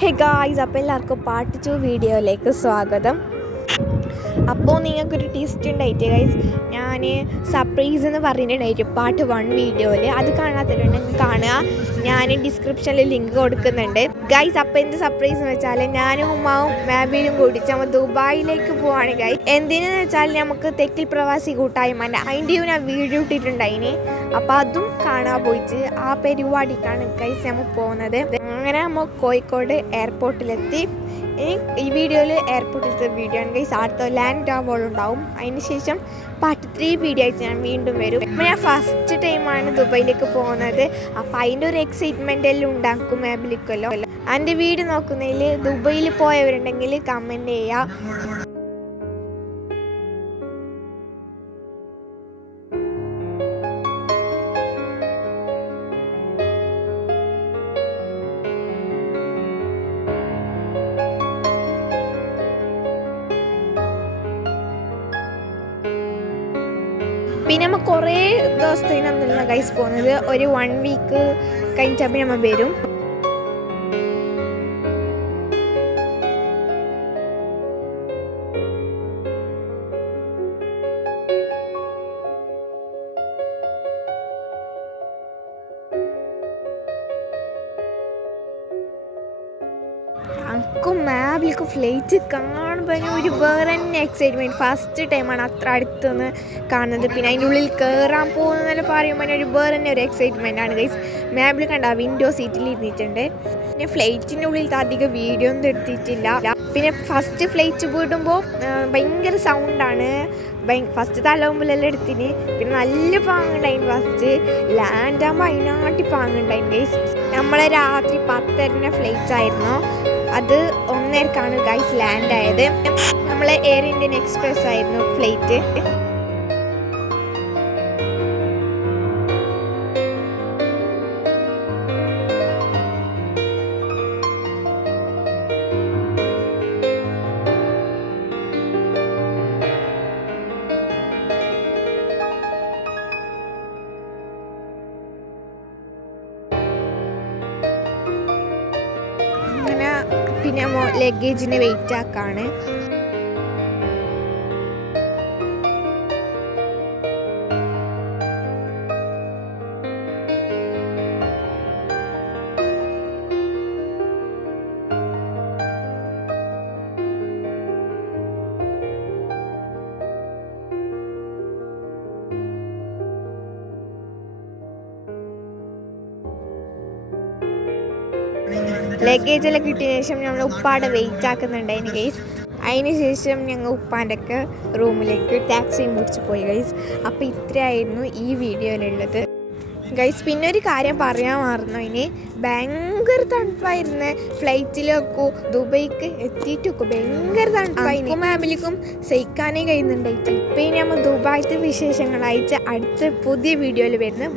Hey guys, അപ്പോൾ എല്ലാവർക്കും part 2 വീഡിയോയിലേക്ക് സ്വാഗതം. അപ്പോൾ നിങ്ങൾക്കൊരു ട്വിസ്റ്റ് ഉണ്ടായിട്ട് ഗൈസ്, ഞാൻ സർപ്രൈസ് എന്ന് പറഞ്ഞിട്ടുണ്ടായിട്ട് പാർട്ട് 1 വീഡിയോയിൽ അത് കാണാത്തവരുണ്ടെങ്കിൽ കാണുക. ഞാൻ ഡിസ്ക്രിപ്ഷനിൽ ലിങ്ക് കൊടുക്കുന്നുണ്ട് ഗൈസ്. അപ്പോൾ എന്ത് സർപ്രൈസ് എന്ന് വെച്ചാൽ ഞാനും ഉമ്മാവും മാബിലും കൂടി നമ്മൾ ദുബായിലേക്ക് പോവാണ് ഗൈസ്. എന്തിനെന്ന് വെച്ചാൽ നമുക്ക് തെക്കിൽ പ്രവാസി കൂട്ടായ്മ അതിൻ്റെയും ഞാൻ വീഡിയോ ഇട്ടിട്ടുണ്ടായിന്. അപ്പോൾ അതും കാണാൻ പോയിട്ട് ആ പരിപാടിക്കാണ് ഗൈസ് നമ്മൾ പോകുന്നത്. അങ്ങനെ നമ്മൾ കോഴിക്കോട് എയർപോർട്ടിലെത്തി. ഈ വീഡിയോയിൽ എയർപോർട്ടിലത്തെ വീഡിയോ ആണ് ഗൈസ്. അടുത്ത ലാൻഡ് ആവുമ്പോഴുണ്ടാവും. അതിന് ശേഷം പാർട്ട് 3 വീഡിയോ ആയിട്ട് ഞാൻ വീണ്ടും വരും. അപ്പോൾ ഞാൻ ഫസ്റ്റ് ടൈമാണ് ദുബായിലേക്ക് പോകുന്നത്. അപ്പോൾ അതിൻ്റെ ഒരു എക്സൈറ്റ്മെൻ്റ് എല്ലാം ഉണ്ടാക്കും മാബിലിക്കല്ലോ. എൻ്റെ വീഡിയോ നോക്കുന്നതിൽ ദുബായിൽ പോയവരുണ്ടെങ്കിൽ കമൻറ്റ് ചെയ്യുക. പിന്നെ നമ്മൾ കുറേ ദിവസത്തിനൊന്നുമില്ല ഗൈസ് പോകുന്നത്. ഒരു 1 വീക്ക് കഴിഞ്ഞപ്പോൾ നമ്മൾ വരും. എനിക്കും മാബിലേക്ക് ഫ്ലൈറ്റ് കാണുമ്പോൾ ഒരു വേറെ തന്നെ എക്സൈറ്റ്മെൻറ്റ്. ഫസ്റ്റ് ടൈമാണ് അത്ര അടുത്തുനിന്ന് കാണുന്നത്. പിന്നെ അതിൻ്റെ ഉള്ളിൽ കയറാൻ പോകുന്നതെല്ലാം പറയുമ്പോൾ ഒരു വേറെ തന്നെ ഒരു എക്സൈറ്റ്മെൻ്റ് ആണ് ഗൈസ്. മാബിൽ കണ്ട വിൻഡോ സീറ്റിൽ ഇരുന്നിട്ടുണ്ട്. പിന്നെ ഫ്ലൈറ്റിൻ്റെ ഉള്ളിലത്തെ അധികം വീഡിയോ ഒന്നും എടുത്തിട്ടില്ല. പിന്നെ ഫസ്റ്റ് ഫ്ലൈറ്റ് വിടുമ്പോൾ ഭയങ്കര സൗണ്ടാണ്. ഫസ്റ്റ് തലവുമ്പോഴെല്ലാം എടുത്തിന്. പിന്നെ നല്ല പാങ്ങുണ്ടായിരുന്നു. ഫസ്റ്റ് ലാൻഡ് ആകുമ്പോൾ അതിനാട്ടി പാങ്ങുണ്ടായിരുന്നു ഗൈസ്. നമ്മളെ രാത്രി 10:30 ഫ്ലൈറ്റ് ആയിരുന്നു. അത് 1:30 ഗൈസ് ലാൻഡ് ആയത്. നമ്മളെ എയർ ഇന്ത്യൻ എക്സ്പ്രസ് ആയിരുന്നു ഫ്ലൈറ്റ്. പിന്നെ ലഗേജിന് വെയിറ്റ് ആക്കാണ്. ലഗേജെല്ലാം കിട്ടിയ ശേഷം ഞങ്ങൾ ഉപ്പാടെ വെയിറ്റ് ആക്കുന്നുണ്ടായിരുന്നു ഗൈസ്. അതിന് ശേഷം ഞങ്ങൾ ഉപ്പാൻ്റെ ഒക്കെ റൂമിലേക്ക് ടാക്സിയും പിടിച്ച് പോയി ഗൈസ്. അപ്പോൾ ഇത്രയായിരുന്നു ഈ വീഡിയോയിലുള്ളത് ഗൈസ്. പിന്നെ ഒരു കാര്യം പറയാൻ മറന്നു. അതിന് ഭയങ്കര തണുപ്പായിരുന്നു. ഫ്ലൈറ്റിലേക്കോ ദുബൈക്ക് എത്തിയിട്ടൊക്കെ ഭയങ്കര തണുപ്പായിരുന്നു. ഫാമിലിക്കും സഹിക്കാനേ കഴിയുന്നുണ്ടായിട്ട്. പിന്നെ നമ്മൾ ദുബായിത്തെ വിശേഷങ്ങളായിട്ട് അടുത്ത പുതിയ വീഡിയോയിൽ വരുന്നത്.